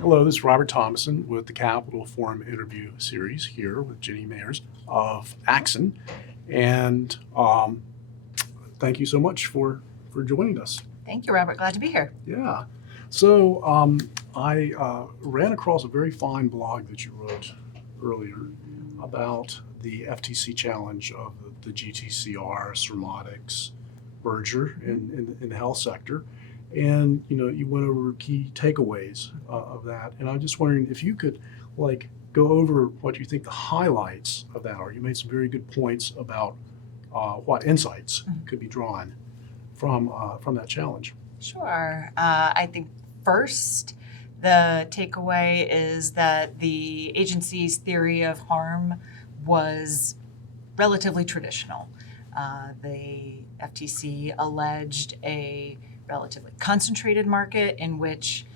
Hello, this is Robert Thomason with the Capital Forum interview series here with Jeny Maier of Axinn. And thank you so much for joining us. Thank you, Robert. Glad to be here. Yeah. So I ran across a very fine blog that you wrote earlier about the FTC challenge of the GTCR Surmotics merger in the health sector. And you went over key takeaways of that, and I'm just wondering if you could go over what you think the highlights of that are. You made some very good points about what insights could be drawn from that challenge. Sure. I think first, the takeaway is that the agency's theory of harm was relatively traditional. The FTC alleged a relatively concentrated market in which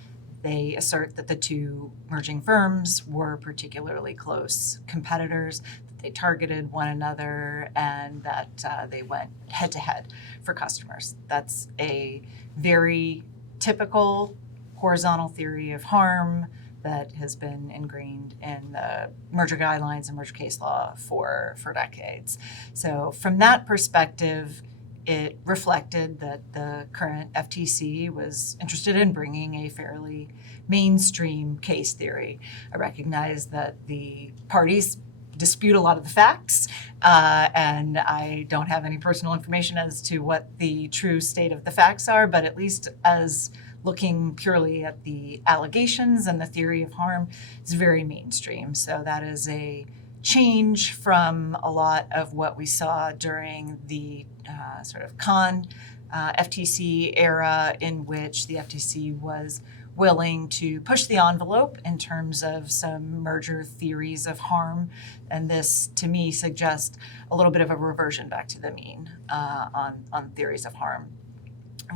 they assert that the two merging firms were particularly close competitors, that they targeted one another, and that they went head-to-head for customers. That's a very typical horizontal theory of harm that has been ingrained in the merger guidelines and merger case law for decades. So from that perspective, it reflected that the current FTC was interested in bringing a fairly mainstream case theory. I recognize that the parties dispute a lot of the facts, and I don't have any personal information as to what the true state of the facts are, but at least as looking purely at the allegations and the theory of harm, it's very mainstream. So that is a change from a lot of what we saw during the sort of FTC era, in which the FTC was willing to push the envelope in terms of some merger theories of harm. And this, to me, suggests a little bit of a reversion back to the mean on theories of harm.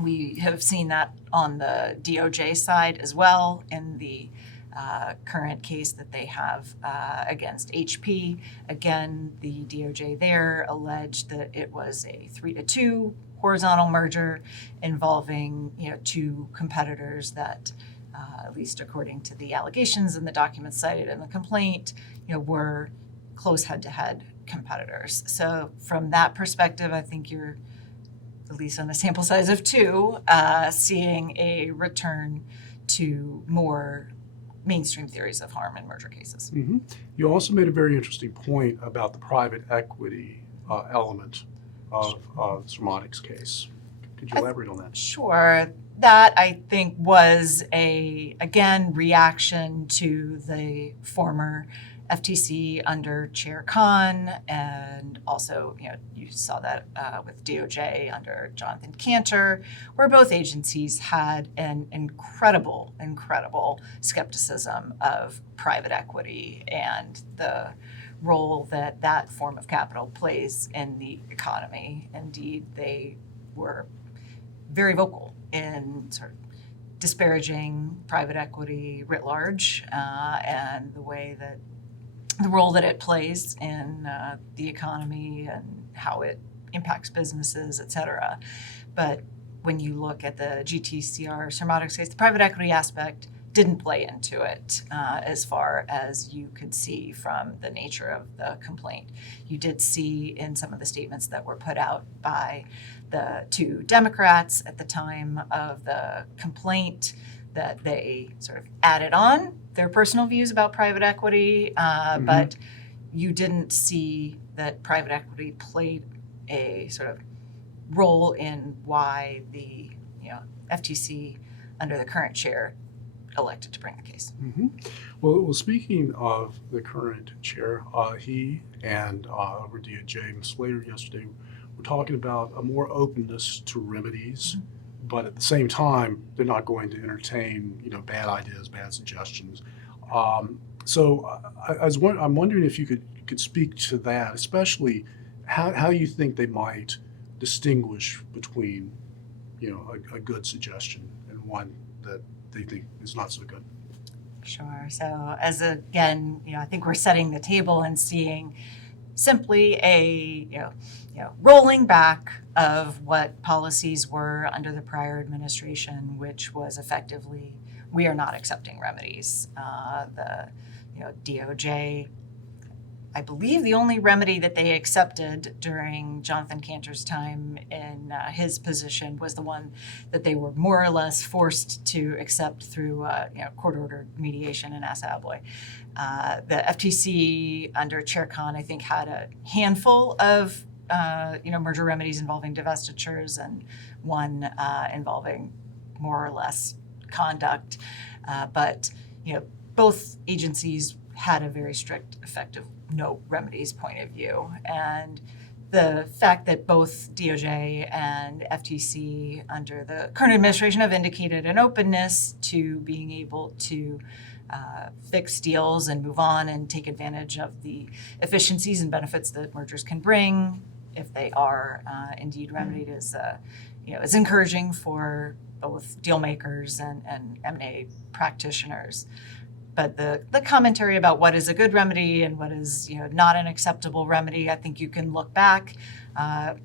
We have seen that on the DOJ side as well in the current case that they have against HP. Again, the DOJ there alleged that it was a 3-2 horizontal merger involving two competitors that, at least according to the allegations and the documents cited in the complaint, were close head-to-head competitors. So from that perspective, I think you're, at least on a sample size of 2, seeing a return to more mainstream theories of harm in merger cases. Mm-hmm. You also made a very interesting point about the private equity element of the Surmotics case. Could you elaborate on that? Sure. That, I think, was again, reaction to the former FTC under Chair Khan, and also, you saw that with DOJ under Jonathan Cantor, where both agencies had an incredible skepticism of private equity and the role that form of capital plays in the economy. Indeed, they were very vocal in sort of disparaging private equity writ large and the role that it plays in the economy and how it impacts businesses, et cetera. But when you look at the GTCR Surmotics case, the private equity aspect didn't play into it as far as you could see from the nature of the complaint. You did see in some of the statements that were put out by the two Democrats at the time of the complaint that they sort of added on their personal views about private equity, but you didn't see that private equity played a sort of role in why the FTC under the current chair elected to bring the case. Mm-hmm. Well, speaking of the current chair, he and over DOJ, Ms. Slater yesterday, were talking about a more openness to remedies, but at the same time, they're not going to entertain bad ideas, bad suggestions. So I'm wondering if you could speak to that, especially how you think they might distinguish between a good suggestion and one that they think is not so good. Sure. So I think we're setting the table and seeing simply a rolling back of what policies were under the prior administration, which was effectively, we are not accepting remedies. The DOJ, I believe the only remedy that they accepted during Jonathan Cantor's time in his position was the one that they were more or less forced to accept through court-ordered mediation in Assa Abloy. The FTC under Chair Khan, I think, had a handful of merger remedies involving divestitures and one involving more or less conduct. But both agencies had a very strict, effective no remedies point of view. And the fact that both DOJ and FTC under the current administration have indicated an openness to being able to fix deals and move on and take advantage of the efficiencies and benefits that mergers can bring, if they are indeed remedied, is encouraging for both deal makers and M&A practitioners. But the commentary about what is a good remedy and what is not an acceptable remedy, I think you can look back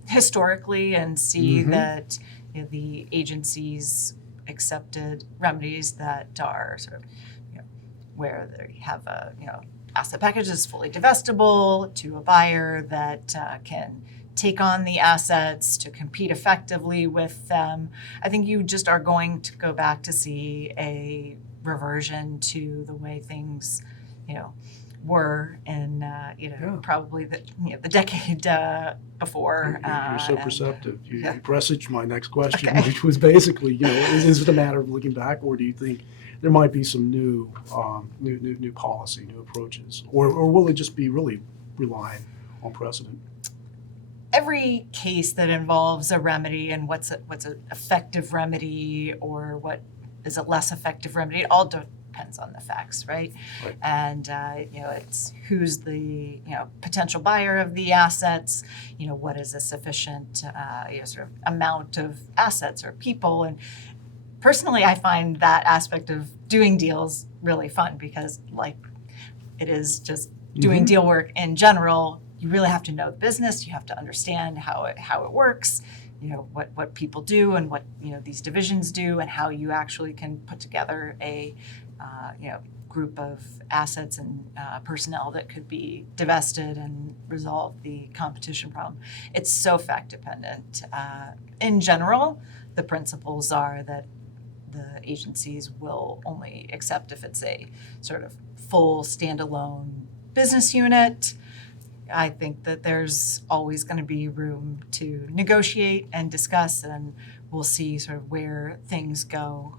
historically and see that the agencies accepted remedies that are sort of where they have a asset package is fully divestible to a buyer that can take on the assets to compete effectively with them. I think you just are going to go back to see a reversion to the way things, were in, probably the decade before. You're so perceptive. You presaged my next question, Okay. which was basically, is it a matter of looking back, or do you think there might be some new policy, new approaches, or will it just be really relying on precedent? Every case that involves a remedy and what's an effective remedy or what is a less effective remedy, it all depends on the facts, right? And it's who's the potential buyer of the assets, what is a sufficient sort of amount of assets or people. And personally, I find that aspect of doing deals really fun because, like, it is just doing deal work in general. You really have to know the business. You have to understand how it works. What people do and what these divisions do, and how you actually can put together a group of assets and personnel that could be divested and resolve the competition problem. It's so fact dependent. In general, the principles are that the agencies will only accept if it's a sort of full standalone business unit. I think that there's always going to be room to negotiate and discuss, and we'll see sort of where things go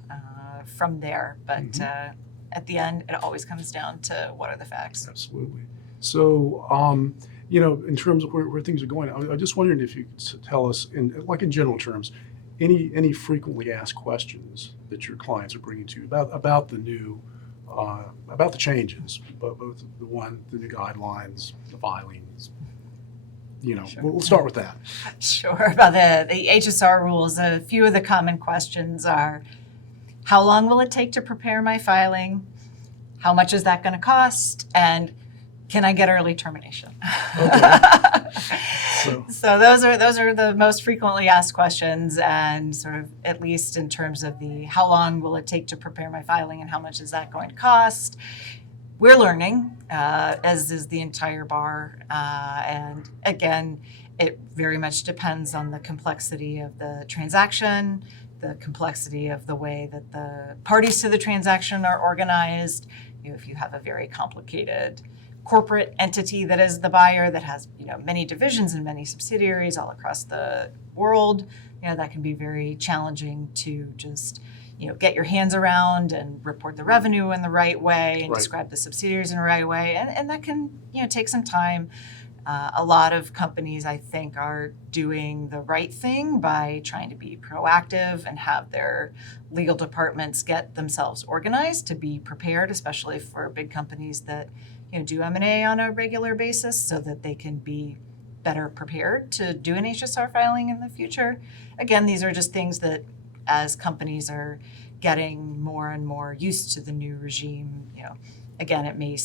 from there. But at the end, it always comes down to what are the facts. Absolutely. So, in terms of where things are going, I'm just wondering if you could tell us, in general terms, any frequently asked questions that your clients are bringing to you about the new. About the changes, both the new guidelines, the filings. Sure. We'll start with that. Sure. About the HSR rules, a few of the common questions are, how long will it take to prepare my filing? How much is that going to cost? And can I get early termination? Okay. So those are the most frequently asked questions, and sort of, at least in terms of the how long will it take to prepare my filing and how much is that going to cost. We're learning, as is the entire bar, and again, it very much depends on the complexity of the transaction, the complexity of the way that the parties to the transaction are organized. If you have a very complicated corporate entity that is the buyer that has many divisions and many subsidiaries all across the world, that can be very challenging to just get your hands around and report the revenue in the right way and describe the subsidiaries in the right way, and that can take some time. A lot of companies, I think, are doing the right thing by trying to be proactive and have their legal departments get themselves organized to be prepared, especially for big companies that do M&A on a regular basis, so that they can be better prepared to do an HSR filing in the future. Again, these are just things that, as companies are getting more and more used to the new regime, again, it may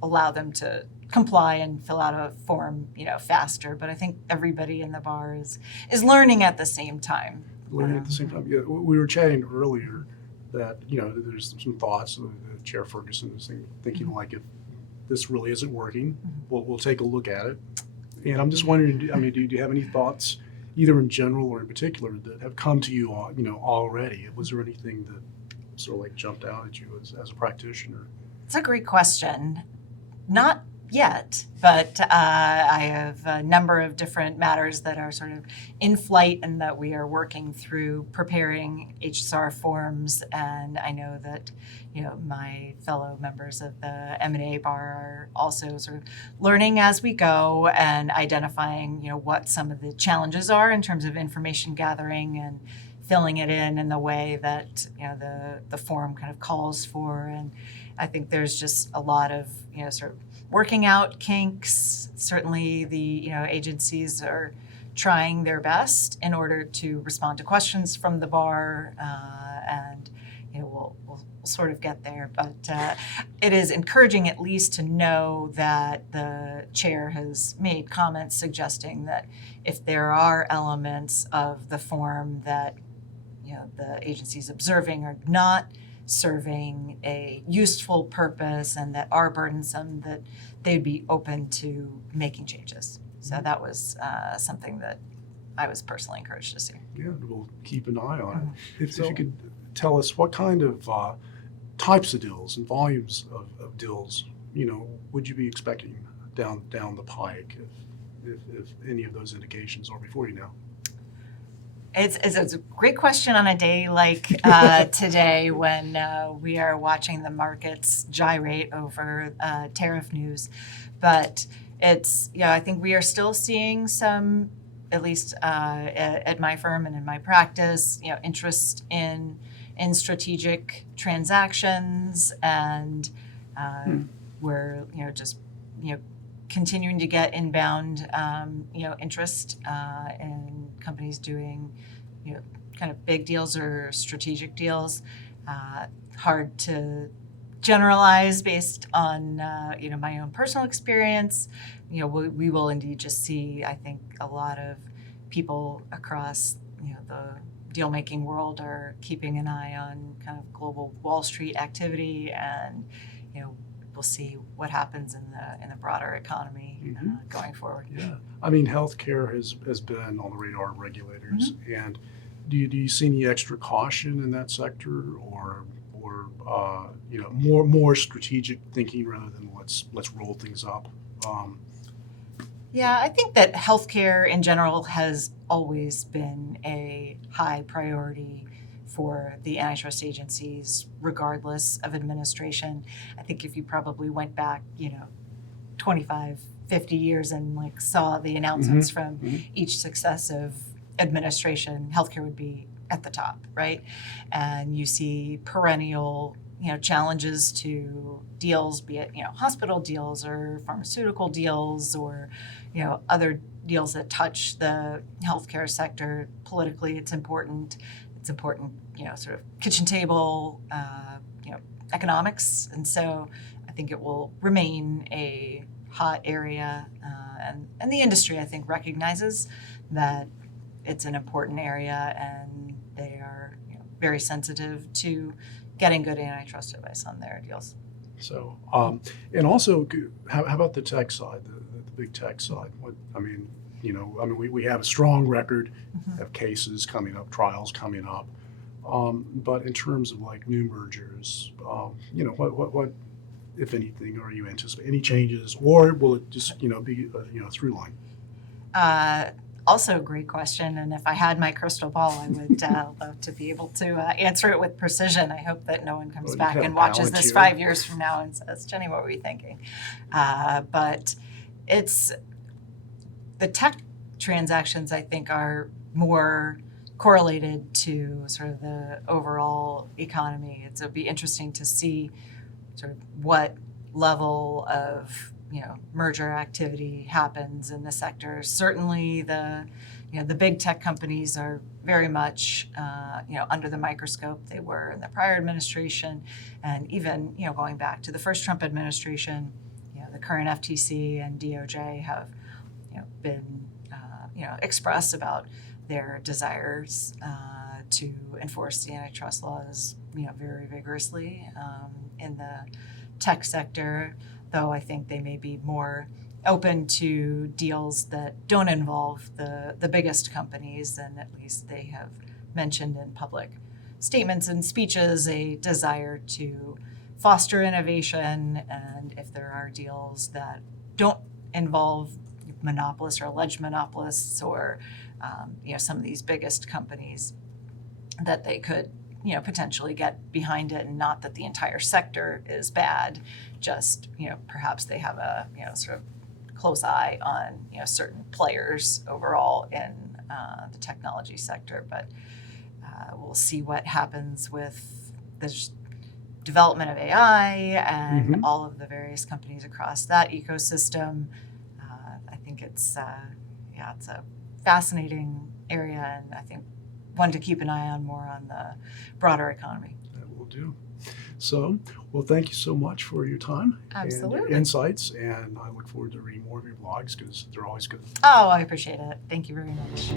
allow them to comply and fill out a form, faster. But I think everybody in the bar is learning at the same time. Learning at the same time. Yeah, we were chatting earlier that, there's some thoughts. Chair Ferguson is thinking like, if this really isn't working, we'll take a look at it. And I'm just wondering, I mean, do you have any thoughts, either in general or in particular, that have come to you, already? Was there anything that sort of like jumped out at you as a practitioner? It's a great question. Not yet, but I have a number of different matters that are sort of in flight and that we are working through preparing HSR forms. And I know that, my fellow members of the M&A bar are also sort of learning as we go and identifying, what some of the challenges are in terms of information gathering and filling it in the way that, the form kind of calls for. And I think there's just a lot of, sort of working out kinks. Certainly the, agencies are trying their best in order to respond to questions from the bar, and, we'll sort of get there. But it is encouraging at least to know that the chair has made comments suggesting that if there are elements of the form that, the agency's observing are not serving a useful purpose and that are burdensome, that they'd be open to making changes. So that was something that I was personally encouraged to see. Yeah, we'll keep an eye on it. If you could tell us what kind of types of deals and volumes of deals, would you be expecting down the pike if any of those indications are before you now? It's a great question on a day like today when we are watching the markets gyrate over tariff news. But I think we are still seeing some, at least at my firm and in my practice, interest in strategic transactions, and we're just continuing to get inbound interest in companies doing kind of big deals or strategic deals. Hard to generalize based on my own personal experience. We will indeed just see, I think, a lot of people across the deal making world are keeping an eye on kind of global Wall Street activity, and we'll see what happens in the broader economy going forward. Yeah, I mean, healthcare has been on the radar of regulators, and do you see any extra caution in that sector, or more strategic thinking rather than let's roll things up? Yeah, I think that healthcare in general has always been a high priority for the antitrust agencies, regardless of administration. I think if you probably went back, 25, 50 years and saw the announcements from each successive administration, healthcare would be at the top, right? And you see perennial, challenges to deals, be it, hospital deals or pharmaceutical deals or, other deals that touch the healthcare sector. Politically, it's important. It's important, sort of kitchen table, economics. And so I think it will remain a hot area. And the industry, I think, recognizes that it's an important area, and they are very sensitive to getting good antitrust advice on their deals. So, and also, how about the tech side, the big tech side? We have a strong record of cases coming up, trials coming up. But in terms of new mergers, what, if anything, are you anticipating? Any changes, or will it just, be a through line? Also a great question, and if I had my crystal ball, I would love to be able to answer it with precision. I hope that no one comes back and watches this 5 years from now and says, Jeny, what were you thinking? But it's the tech transactions, I think, are more correlated to sort of the overall economy. It'll be interesting to see sort of what level of merger activity happens in the sector. Certainly the big tech companies are very much under the microscope. They were in the prior administration, and even going back to the first Trump administration, the current FTC and DOJ have, been, expressed about their desires to enforce the antitrust laws, very vigorously in the tech sector, though I think they may be more open to deals that don't involve the biggest companies, and at least they have mentioned in public statements and speeches a desire to foster innovation, and if there are deals that don't involve monopolists or alleged monopolists or some of these biggest companies, that they could potentially get behind it, and not that the entire sector is bad, just perhaps they have a sort of close eye on certain players overall in the technology sector. But we'll see what happens with the development of AI and all of the various companies across that ecosystem. I think it's it's a fascinating area, and I think one to keep an eye on more on the broader economy. That will do. So, well, thank you so much for your time and Absolutely. your insights, and I look forward to reading more of your blogs because they're always good. Oh, I appreciate it. Thank you very much.